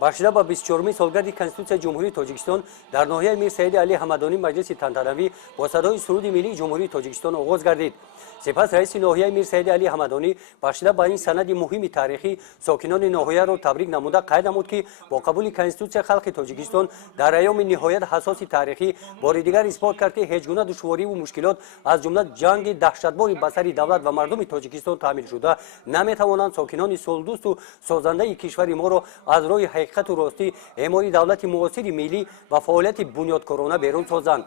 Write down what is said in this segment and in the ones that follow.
бахшида ба 24-уми солгарди Конституtsiyaи Ҷумҳурии Тоҷикистон дар ноҳияи Мир Саиди Алӣ Ҳамадонӣ маҷлиси тантанавӣ бо садои суруди миллии Ҷумҳурии Тоҷикистон оғоз гардид. Сипас раиси ноҳияи Мир Саиди Алӣ Ҳамадонӣ бахшида ба ин санади муҳими таърихӣ сокинони ноҳияро табрик намуда қайд намуд, ки бо қабули Конституtsияи халқи Тоҷикистон дар айёми ниҳоят ҳасоси таърихӣ бори дигар исбот кард, ки ҳеҷ гуна душвориву мушкилот аз ҷумла ҷангидаҳшатбори ба сари давлат ва мардуми Тоҷикистон таҳмил шуда наметавонанд сокинони солдусту созандаи кишвари моро аз роҳи ҳақиқату ростӣ эъмори давлати муосири миллӣ ва фаъолияти бунёдкорона берун созанд.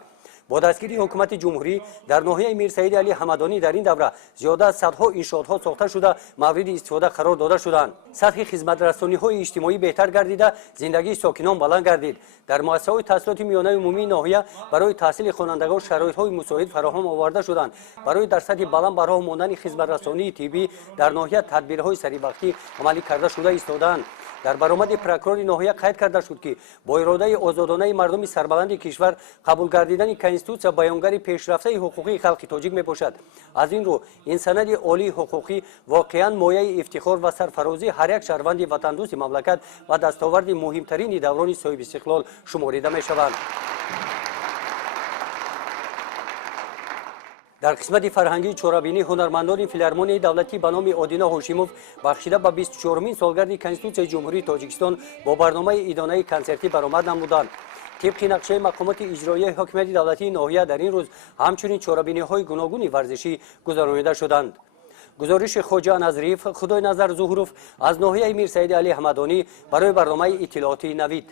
бо дастгирии ҳукумати ҷумҳурӣ дар ноҳияи Мир Саиди Алӣ Ҳамадонӣ дар ин давра зиёда аз садҳо иншоотҳо сохта шуда мавриди истифода қарор дода шуданд. сатҳи хизматрасониҳои иҷтимоӣ беҳтар гардида зиндагии сокинон баланд гардид. дар муассисаҳои таҳсилоти миёнаи умумии ноҳия барои таҳсили хонандагон шароитҳои мусоид фароҳам оварда шуданд. барои дар сатҳи баланд ба роҳ мондани хизматрасонии тиббӣ дар ноҳия тадбирҳои саривақтӣ амалӣ карда шуда истоданд. дар баромади прокурори ноҳия қайд карда шуд, ки бо иродаи озодонаи мардуми сарбаланди кишвар қабул гардидани Конституция баёнгари пешрафтаи ҳуқуқии халқи тоҷик мебошад. аз ин рӯ ин санади олии ҳуқуқӣ воқеан мояи ифтихор ва сарфарозии ҳар як шаҳрванди ватандӯсти мамлакат ва дастоварди муҳимтарини даврони соҳибистиқлол шуморида мешаванд. дар қисмати фарҳангии чорабинӣ ҳунармандони филармонияи давлатӣ ба номи Одина Ҳошимов бахшида ба 24-умин солгарди Конституtsияи Ҷумҳурии Тоҷикистон бо барномаи идонаи консертӣ баромад намуданд. тибқи нақшаи мақомоти иҷроияи ҳокимияти давлатии ноҳия дар ин рӯз ҳамчунин чорабиниҳои гуногуни варзишӣ гузаронида шуданд. гузориши Хоҷа Назриев, Худойназар Зуҳуров аз ноҳияи Мир Саиди Алӣ Ҳамадонӣ барои барномаи иттилооти Навид.